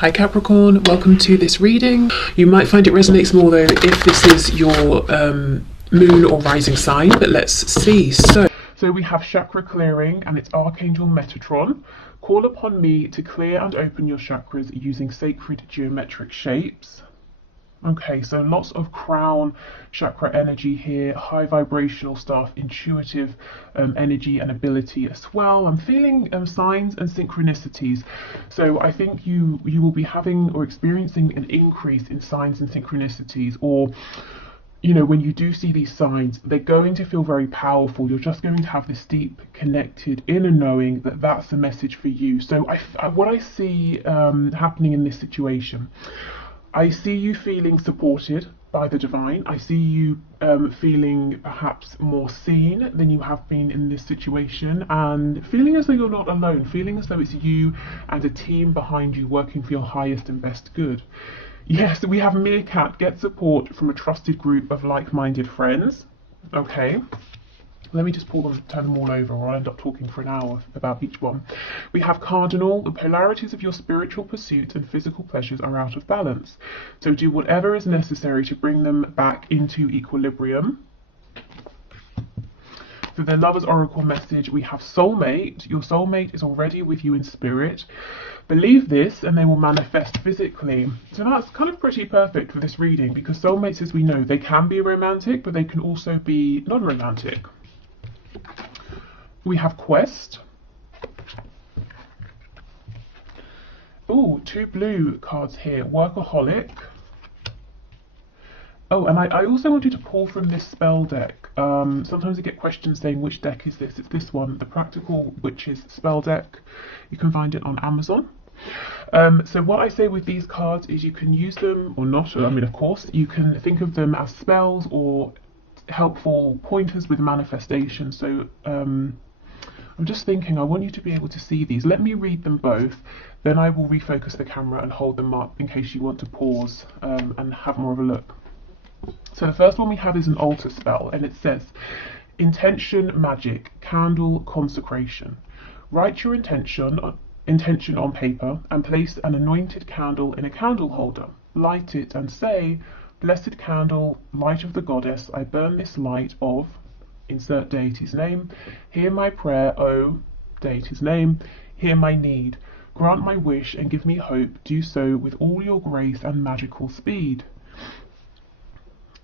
Hi Capricorn, welcome to this reading. You might find it resonates more though if this is your moon or rising sign, but let's see. So we have chakra clearing and it's Archangel Metatron. Call upon me to clear and open your chakras using sacred geometric shapes. Okay, so lots of crown chakra energy here, high vibrational stuff, intuitive energy and ability as well. I'm feeling signs and synchronicities. So I think you will be having or experiencing an increase in signs and synchronicities, or you know, when you do see these signs, they're going to feel very powerful. You're just going to have this deep, connected inner knowing that that's a message for you. So what I see happening in this situation, I see you feeling supported by the divine. I see you feeling perhaps more seen than you have been in this situation, and feeling as though you're not alone, feeling as though it's you and a team behind you working for your highest and best good. Yes, we have Meerkat, get support from a trusted group of like-minded friends. Okay. Let me just pull them, turn them all over, or I'll end up talking for an hour about each one. We have Cardinal, the polarities of your spiritual pursuits and physical pleasures are out of balance. So do whatever is necessary to bring them back into equilibrium. For the Lover's Oracle message, we have Soulmate. Your soulmate is already with you in spirit. Believe this and they will manifest physically. So that's kind of pretty perfect for this reading, because soulmates, as we know, they can be romantic, but they can also be non-romantic. We have Quest. Oh, two blue cards here. Workaholic. Oh, and I also wanted to pull from this spell deck. Sometimes I get questions saying, which deck is this? It's this one, the Practical Witches spell deck. You can find it on Amazon. So what I say with these cards is you can use them or not. I mean, of course, you can think of them as spells or helpful pointers with manifestation. So I'm just thinking, I want you to be able to see these. Let me read them both, then I will refocus the camera and hold them up in case you want to pause and have more of a look. So the first one we have is an altar spell, and it says, Intention Magic, Candle Consecration. Write your intention on paper and place an anointed candle in a candle holder. Light it and say, Blessed candle, light of the goddess, I burn this light of, insert deity's name, hear my prayer, O deity's name, hear my need, grant my wish and give me hope, do so with all your grace and magical speed.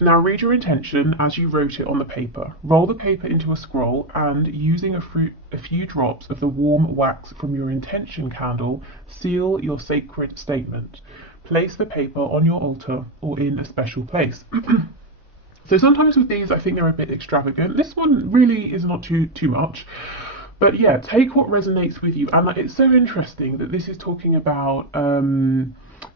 Now read your intention as you wrote it on the paper. Roll the paper into a scroll and, using a few drops of the warm wax from your intention candle, seal your sacred statement. Place the paper on your altar or in a special place. So sometimes with these, I think they're a bit extravagant. This one really is not too much. But yeah, take what resonates with you. And it's so interesting that this is talking about,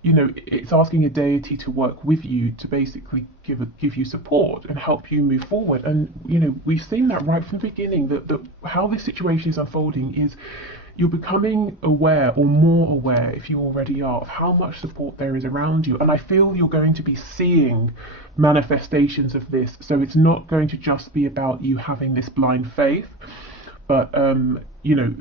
you know, it's asking a deity to work with you to basically give you support and help you move forward. And, you know, we've seen that right from the beginning, that how this situation is unfolding is you're becoming aware, or more aware if you already are, of how much support there is around you. And I feel you're going to be seeing manifestations of this. So it's not going to just be about you having this blind faith, but you know,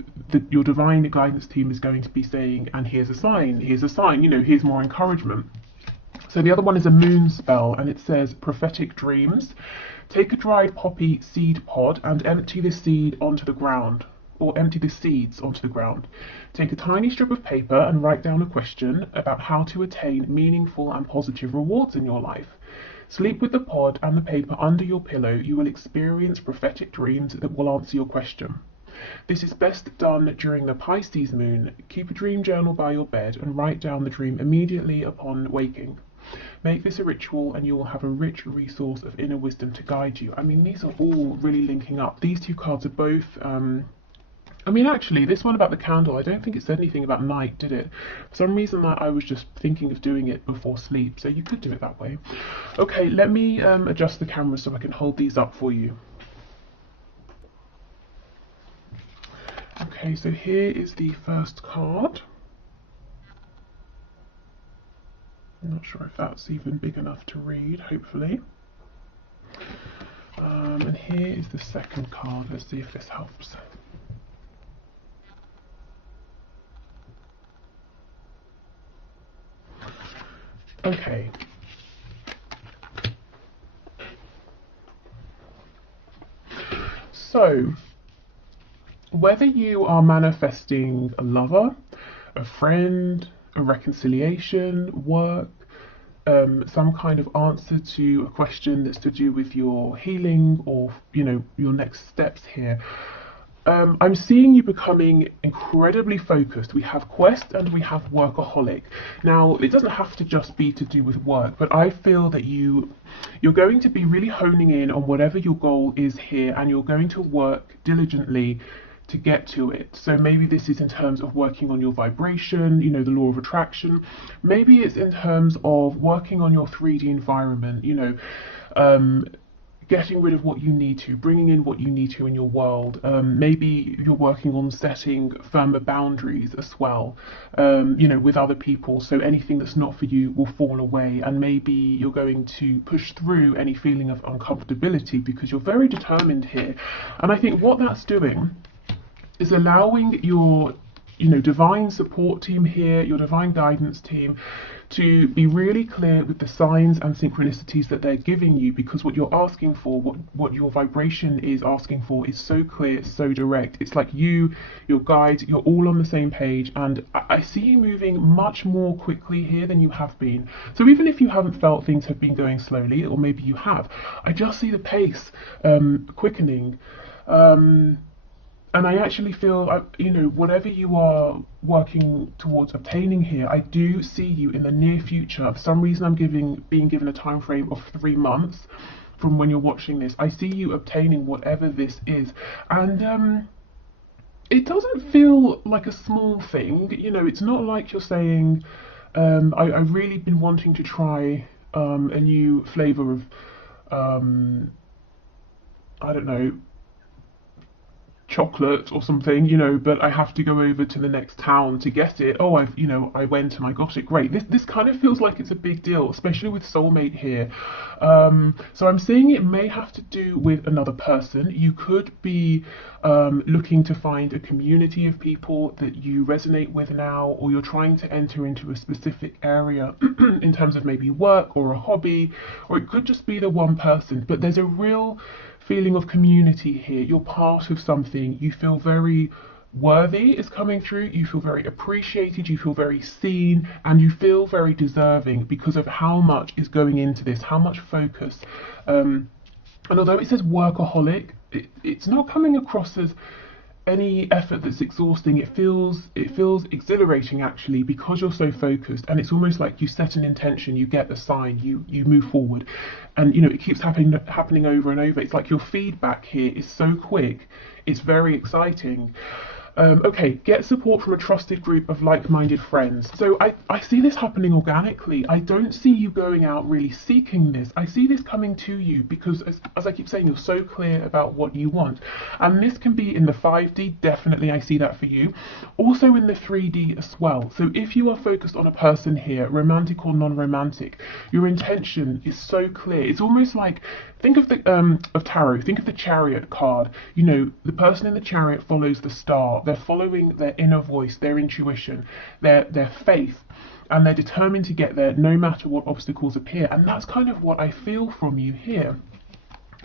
your divine guidance team is going to be saying, and here's a sign, you know, here's more encouragement. So the other one is a moon spell, and it says prophetic dreams. Take a dried poppy seed pod and empty the seed onto the ground, or empty the seeds onto the ground. Take a tiny strip of paper and write down a question about how to attain meaningful and positive rewards in your life. Sleep with the pod and the paper under your pillow. You will experience prophetic dreams that will answer your question. This is best done during the Pisces moon. Keep a dream journal by your bed and write down the dream immediately upon waking. Make this a ritual and you will have a rich resource of inner wisdom to guide you. I mean, these are all really linking up. These two cards are both I mean, actually, this one about the candle, I don't think it said anything about night, did it? For some reason, I was just thinking of doing it before sleep, so you could do it that way. Okay, let me adjust the camera so I can hold these up for you. Okay, so here is the first card. I'm not sure if that's even big enough to read, hopefully. And here is the second card. Let's see if this helps. Okay. So, whether you are manifesting a lover, a friend, a reconciliation, work, some kind of answer to a question that's to do with your healing or, you know, your next steps here. I'm seeing you becoming incredibly focused. We have quest and we have workaholic. Now, it doesn't have to just be to do with work, but I feel that you're going to be really honing in on whatever your goal is here, and you're going to work diligently to get to it. So maybe this is in terms of working on your vibration, you know, the law of attraction. Maybe it's in terms of working on your 3D environment, you know, getting rid of what you need to, bringing in what you need to in your world. Maybe you're working on setting firmer boundaries as well, you know, with other people. So anything that's not for you will fall away, and maybe you're going to push through any feeling of uncomfortability because you're very determined here. And I think what that's doing is allowing your, you know, divine support team here, your divine guidance team, to be really clear with the signs and synchronicities that they're giving you, because what you're asking for, what your vibration is asking for, is so clear, so direct. It's like you, your guides, you're all on the same page, and I see you moving much more quickly here than you have been. So even if you haven't felt things have been going slowly, or maybe you have, I just see the pace quickening. And I actually feel, you know, whatever you are working towards obtaining here, I do see you in the near future. For some reason, I'm being given a time frame of 3 months from when you're watching this. I see you obtaining whatever this is, and it doesn't feel like a small thing. You know, it's not like you're saying, I've really been wanting to try a new flavour of, I don't know, chocolate or something, you know, but I have to go over to the next town to get it. Oh, I went and I got it. Great. This kind of feels like it's a big deal, especially with soulmate here. So I'm saying it may have to do with another person. You could be looking to find a community of people that you resonate with now, or you're trying to enter into a specific area in terms of maybe work or a hobby, or it could just be the one person, but there's a real feeling of community here. You're part of something. You feel very worthy is coming through. You feel very appreciated. You feel very seen, and you feel very deserving because of how much is going into this, how much focus. And although it says workaholic, it's not coming across as any effort that's exhausting. It feels exhilarating actually, because you're so focused, and it's almost like you set an intention, you get the sign, you move forward, and you know it keeps happening over and over. It's like your feedback here is so quick, it's very exciting. Okay, get support from a trusted group of like-minded friends. So I see this happening organically. I don't see you going out really seeking this. I see this coming to you because, as I keep saying, you're so clear about what you want. And this can be in the 5D, definitely I see that for you. Also in the 3D as well. So if you are focused on a person here, romantic or non-romantic, your intention is so clear. It's almost like, think of the of tarot, think of the Chariot card. You know, the person in the Chariot follows the star. They're following their inner voice, their intuition, their faith, and they're determined to get there no matter what obstacles appear. And that's kind of what I feel from you here.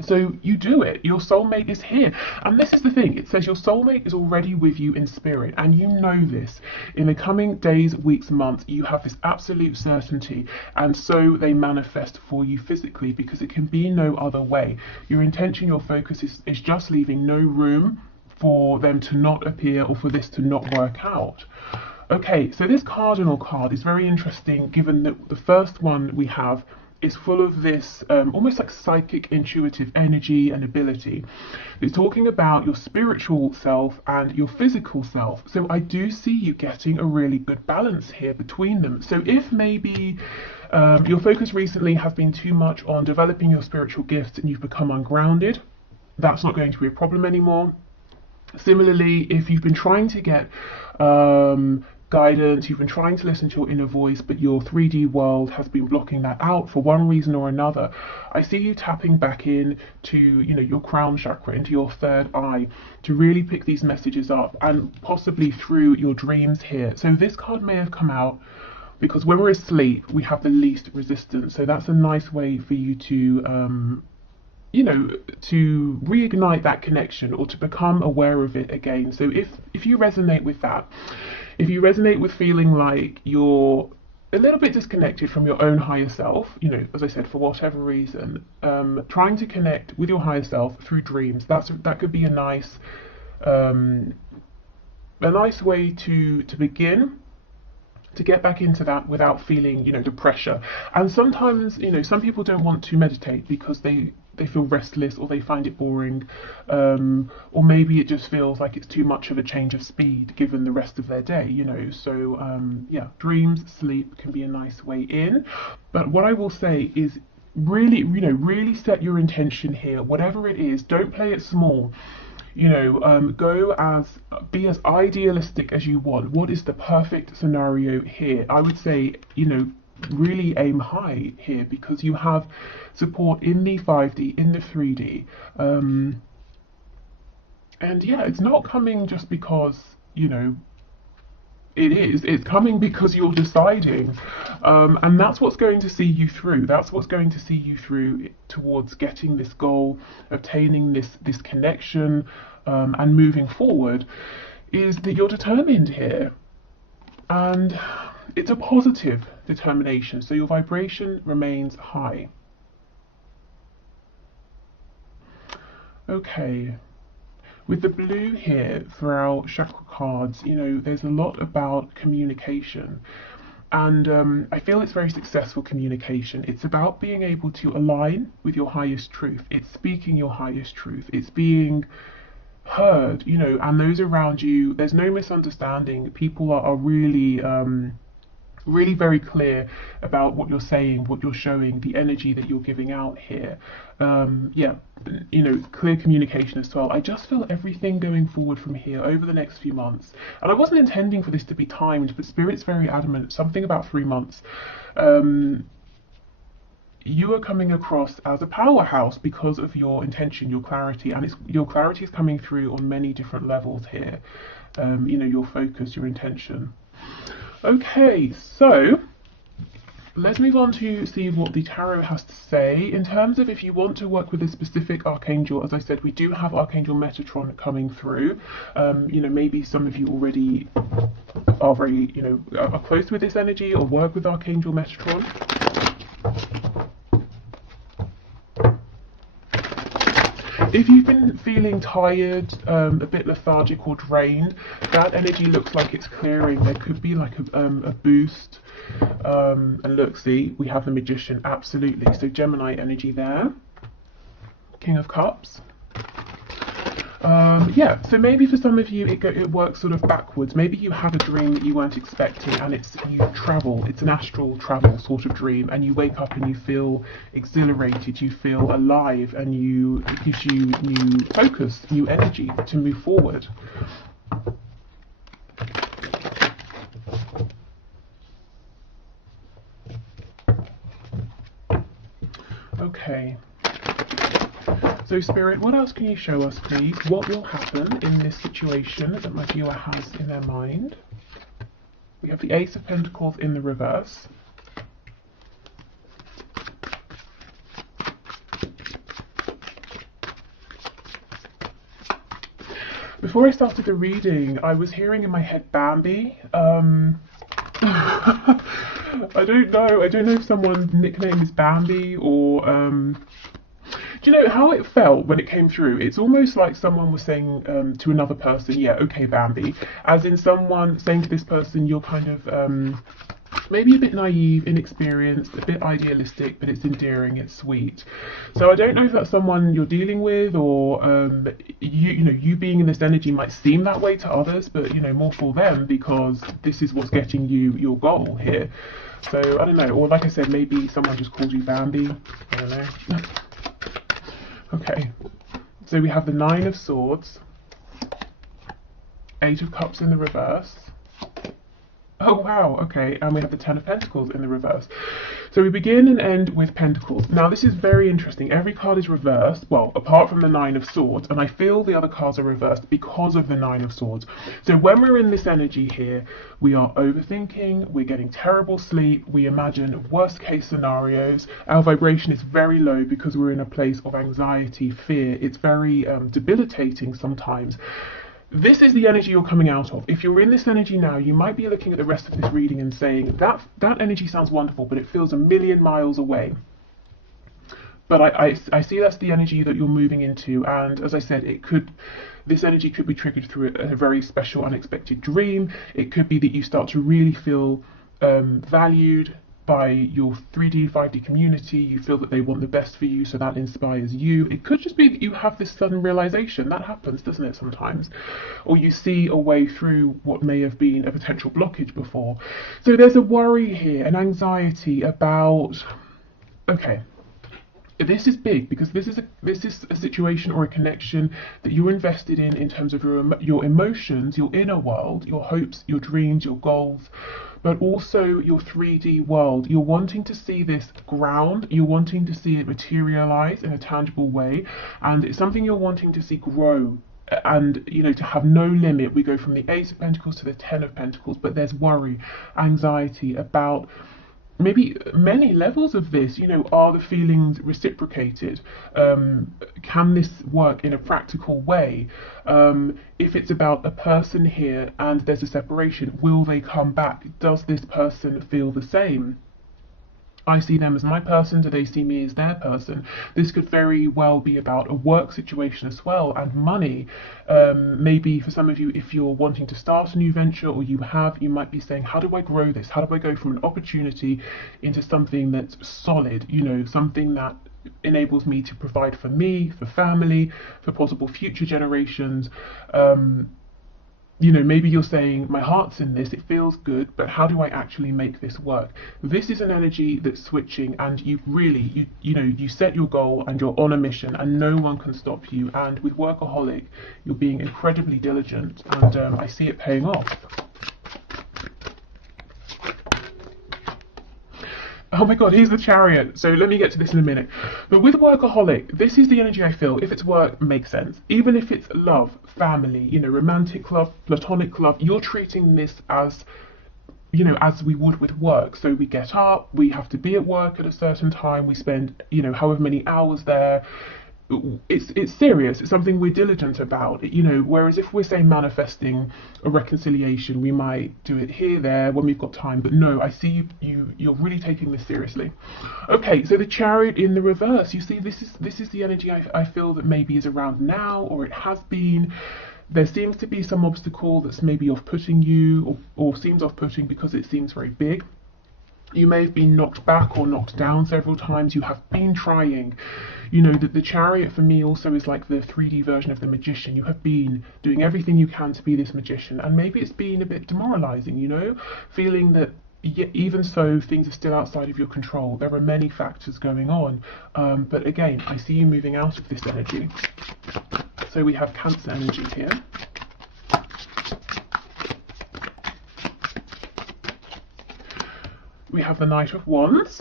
So you do it. Your soulmate is here. And this is the thing. It says your soulmate is already with you in spirit. And you know this. In the coming days, weeks, months, you have this absolute certainty. And so they manifest for you physically, because it can be no other way. Your intention, your focus is just leaving no room for them to not appear or for this to not work out. Okay, so this cardinal card is very interesting, given that the first one we have is full of this almost like psychic, intuitive energy and ability. It's talking about your spiritual self and your physical self. So I do see you getting a really good balance here between them. So if maybe your focus recently has been too much on developing your spiritual gifts and you've become ungrounded, that's not going to be a problem anymore. Similarly, if you've been trying to get guidance, you've been trying to listen to your inner voice, but your 3D world has been blocking that out for one reason or another, I see you tapping back in to, you know, your crown chakra, into your third eye, to really pick these messages up, and possibly through your dreams here. So this card may have come out because when we're asleep, we have the least resistance. So that's a nice way for you to, you know, to reignite that connection or to become aware of it again. So if you resonate with that, if you resonate with feeling like you're a little bit disconnected from your own higher self, you know, as I said, for whatever reason, trying to connect with your higher self through dreams, that could be a nice way to begin to get back into that without feeling, you know, the pressure. And sometimes, you know, some people don't want to meditate because they feel restless or they find it boring, or maybe it just feels like it's too much of a change of speed given the rest of their day, you know. So yeah, dreams, sleep can be a nice way in. But what I will say is really, you know, really set your intention here, whatever it is. Don't play it small. You know, be as idealistic as you want. What is the perfect scenario here? I would say, you know, really aim high here, because you have support in the 5D, in the 3D. And yeah, it's not coming just because, you know, it's coming because you're deciding, and that's what's going to see you through. That's what's going to see you through towards getting this goal, obtaining this connection, and moving forward, is that you're determined here, and it's a positive determination, so your vibration remains high. Okay. With the blue here for our chakra cards, you know, there's a lot about communication, and I feel it's very successful communication. It's about being able to align with your highest truth. It's speaking your highest truth. It's being heard, you know, and those around you, there's no misunderstanding. People are really really very clear about what you're saying, what you're showing, the energy that you're giving out here. Yeah, you know, clear communication as well. I just feel everything going forward from here over the next few months, and I wasn't intending for this to be timed, but Spirit's very adamant, something about 3 months. You are coming across as a powerhouse because of your intention, your clarity, and your clarity is coming through on many different levels here. You know, your focus, your intention. Okay, so let's move on to see what the tarot has to say. In terms of if you want to work with a specific archangel, as I said, we do have Archangel Metatron coming through. You know, maybe some of you already are very, you know, are close with this energy or work with Archangel Metatron. If you've been feeling tired, a bit lethargic or drained, that energy looks like it's clearing. There could be like a boost. And look, see, we have the Magician, absolutely. So Gemini energy there. King of Cups. Yeah, so maybe for some of you it works sort of backwards. Maybe you have a dream that you weren't expecting, and you travel. It's an astral travel sort of dream, and you wake up and you feel exhilarated, you feel alive, and it gives you new focus, new energy to move forward. Okay. So Spirit, what else can you show us, please? What will happen in this situation that my viewer has in their mind? We have the Ace of Pentacles in the reverse. Before I started the reading, I was hearing in my head Bambi. I don't know if someone's nickname is Bambi or do you know how it felt when it came through? It's almost like someone was saying to another person, yeah, okay, Bambi. As in someone saying to this person, you're kind of maybe a bit naive, inexperienced, a bit idealistic, but it's endearing, it's sweet. So I don't know if that's someone you're dealing with, or you being in this energy might seem that way to others, but you know, more for them, because this is what's getting you your goal here. So I don't know, or like I said, maybe someone just called you Bambi. I don't know. Okay, so we have the Nine of Swords, Eight of Cups in the reverse, Oh wow, okay, and we have the Ten of Pentacles in the reverse. So we begin and end with Pentacles. Now this is very interesting. Every card is reversed, well, apart from the Nine of Swords, and I feel the other cards are reversed because of the Nine of Swords. So when we're in this energy here, we are overthinking, we're getting terrible sleep, we imagine worst case scenarios, our vibration is very low because we're in a place of anxiety, fear. It's very debilitating sometimes. This is the energy you're coming out of. If you're in this energy now, you might be looking at the rest of this reading and saying, that energy sounds wonderful, but it feels a million miles away. But I see that's the energy that you're moving into, and as I said, this energy could be triggered through a very special, unexpected dream. It could be that you start to really feel valued by your 3D, 5D community. You feel that they want the best for you, so that inspires you. It could just be that you have this sudden realization. That happens, doesn't it, sometimes? Or you see a way through what may have been a potential blockage before. So there's a worry here, an anxiety about, okay, this is big because this is a situation or a connection that you're invested in terms of your emotions, your inner world, your hopes, your dreams, your goals, but also your 3D world. You're wanting to see this ground, you're wanting to see it materialize in a tangible way, and it's something you're wanting to see grow. And, you know, to have no limit. We go from the Ace of Pentacles to the Ten of Pentacles, but there's worry, anxiety about maybe many levels of this. You know, are the feelings reciprocated? Can this work in a practical way? If it's about a person here and there's a separation, will they come back? Does this person feel the same? I see them as my person, do they see me as their person? This could very well be about a work situation as well, and money. Maybe for some of you, if you're wanting to start a new venture, or you might be saying, how do I grow this? How do I go from an opportunity into something that's solid, you know, something that enables me to provide for me, for family, for possible future generations. You know, maybe you're saying, my heart's in this, it feels good, but how do I actually make this work? This is an energy that's switching, and you really, you set your goal and you're on a mission and no one can stop you. And with Workaholic, you're being incredibly diligent, and I see it paying off. Oh my god, here's the Chariot. So let me get to this in a minute. But with Workaholic, this is the energy I feel. If it's work, makes sense. Even if it's love, family, you know, romantic love, platonic love, you're treating this as, you know, as we would with work. So we get up, we have to be at work at a certain time, we spend, you know, however many hours there. It's serious, it's something we're diligent about, you know, whereas if we're, say, manifesting a reconciliation, we might do it here, there, when we've got time. But no, I see you're really taking this seriously. Okay, so the Chariot in the reverse, you see, this is the energy I feel that maybe is around now, or it has been. There seems to be some obstacle that's maybe off-putting you, or seems off-putting because it seems very big. You may have been knocked back or knocked down several times. You have been trying. You know, that the Chariot for me also is like the 3D version of the Magician. You have been doing everything you can to be this magician, and maybe it's been a bit demoralizing, you know, feeling that even so things are still outside of your control. There are many factors going on, but again, I see you moving out of this energy. So we have Cancer energy here. We have the Knight of Wands,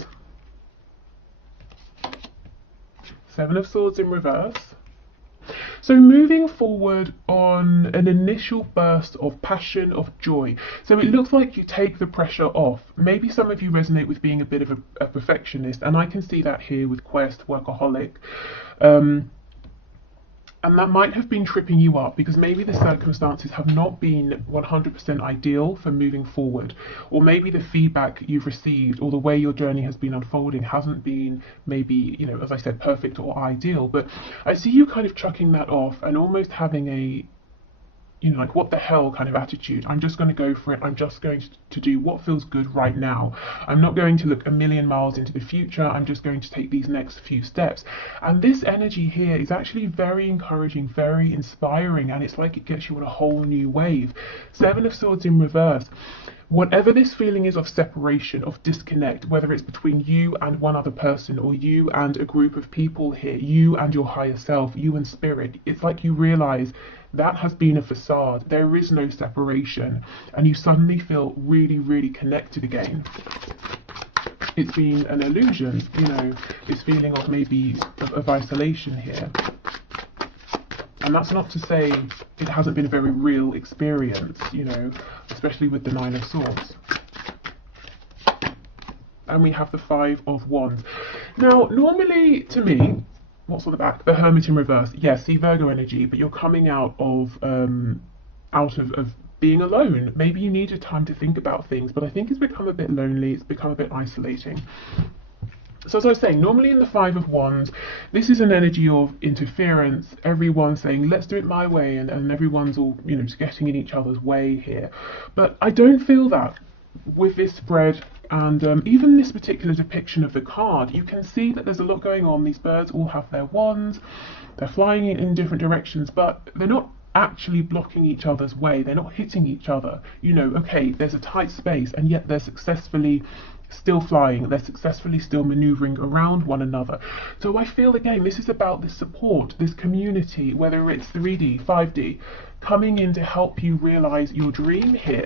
Seven of Swords in reverse. So moving forward on an initial burst of passion, of joy. So it looks like you take the pressure off. Maybe some of you resonate with being a bit of a perfectionist, and I can see that here with Quest, Workaholic. And that might have been tripping you up because maybe the circumstances have not been 100% ideal for moving forward. Or maybe the feedback you've received or the way your journey has been unfolding hasn't been maybe, you know, as I said, perfect or ideal. But I see you kind of chucking that off and almost having a, you know, like, what the hell kind of attitude. I'm just going to go for it. I'm just going to do what feels good right now. I'm not going to look a million miles into the future. I'm just going to take these next few steps. And this energy here is actually very encouraging, very inspiring, and it's like it gets you on a whole new wave. Seven of Swords in reverse. whatever this feeling is of separation, of disconnect, whether it's between you and one other person or you and a group of people here, you and your higher self, you and spirit, it's like you realize that has been a facade. There is no separation, and you suddenly feel really, really connected again. It's been an illusion, you know, this feeling of maybe of isolation here. And that's not to say it hasn't been a very real experience, you know, especially with the Nine of Swords. And we have the Five of Wands. Now, normally, to me, what's on the back? The Hermit in reverse. Yes, see Virgo energy, but you're coming out of being alone. Maybe you needed time to think about things, but I think it's become a bit lonely. It's become a bit isolating. So as I was saying, normally in the Five of Wands, this is an energy of interference, everyone saying, let's do it my way, and everyone's all, you know, just getting in each other's way here. But I don't feel that with this spread, and even this particular depiction of the card, you can see that there's a lot going on. These birds all have their wands, they're flying in different directions, but they're not actually blocking each other's way, they're not hitting each other. You know, okay, there's a tight space, and yet they're successfully still flying, they're successfully still maneuvering around one another. So I feel again this is about this support, this community, whether it's 3D, 5D, coming in to help you realize your dream here.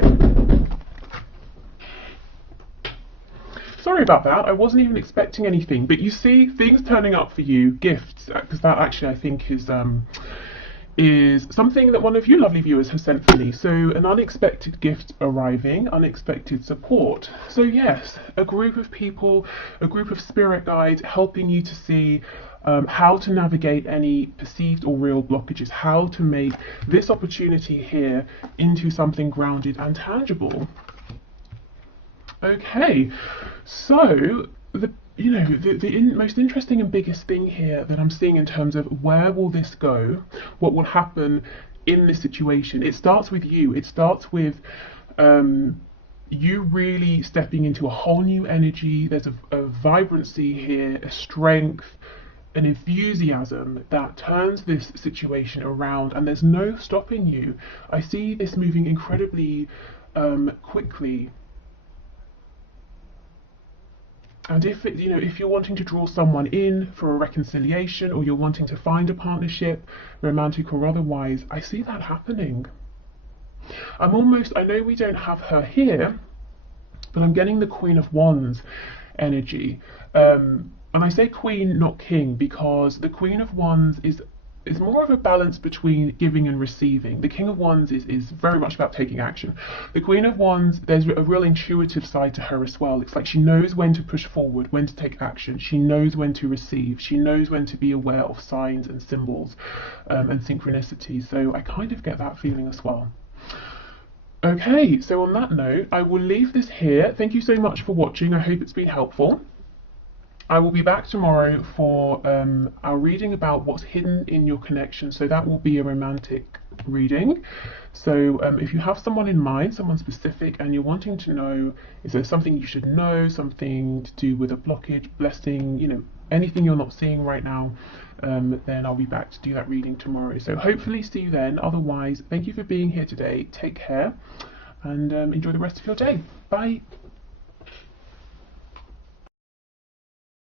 Sorry about that, I wasn't even expecting anything, but you see things turning up for you, gifts, because that actually I think is something that one of you lovely viewers has sent for me. So an unexpected gift arriving, unexpected support. So yes, a group of people, a group of spirit guides helping you to see how to navigate any perceived or real blockages, how to make this opportunity here into something grounded and tangible. Okay, so the most interesting and biggest thing here that I'm seeing in terms of where will this go, what will happen in this situation, it starts with you. It starts with you really stepping into a whole new energy. There's a vibrancy here, a strength, an enthusiasm that turns this situation around, and there's no stopping you. I see this moving incredibly quickly. And if you're wanting to draw someone in for a reconciliation, or you're wanting to find a partnership, romantic or otherwise, I see that happening. I know we don't have her here, but I'm getting the Queen of Wands energy. And I say queen, not king, because the Queen of Wands is more of a balance between giving and receiving. The King of Wands is very much about taking action. The Queen of Wands, there's a real intuitive side to her as well. It's like she knows when to push forward, when to take action. She knows when to receive. She knows when to be aware of signs and symbols and synchronicity. So I kind of get that feeling as well. Okay, so on that note, I will leave this here. Thank you so much for watching. I hope it's been helpful. I will be back tomorrow for our reading about what's hidden in your connection. So that will be a romantic reading. So if you have someone in mind, someone specific, and you're wanting to know, is there something you should know, something to do with a blockage, blessing, you know, anything you're not seeing right now, then I'll be back to do that reading tomorrow. So hopefully see you then. Otherwise, thank you for being here today. Take care and enjoy the rest of your day. Bye.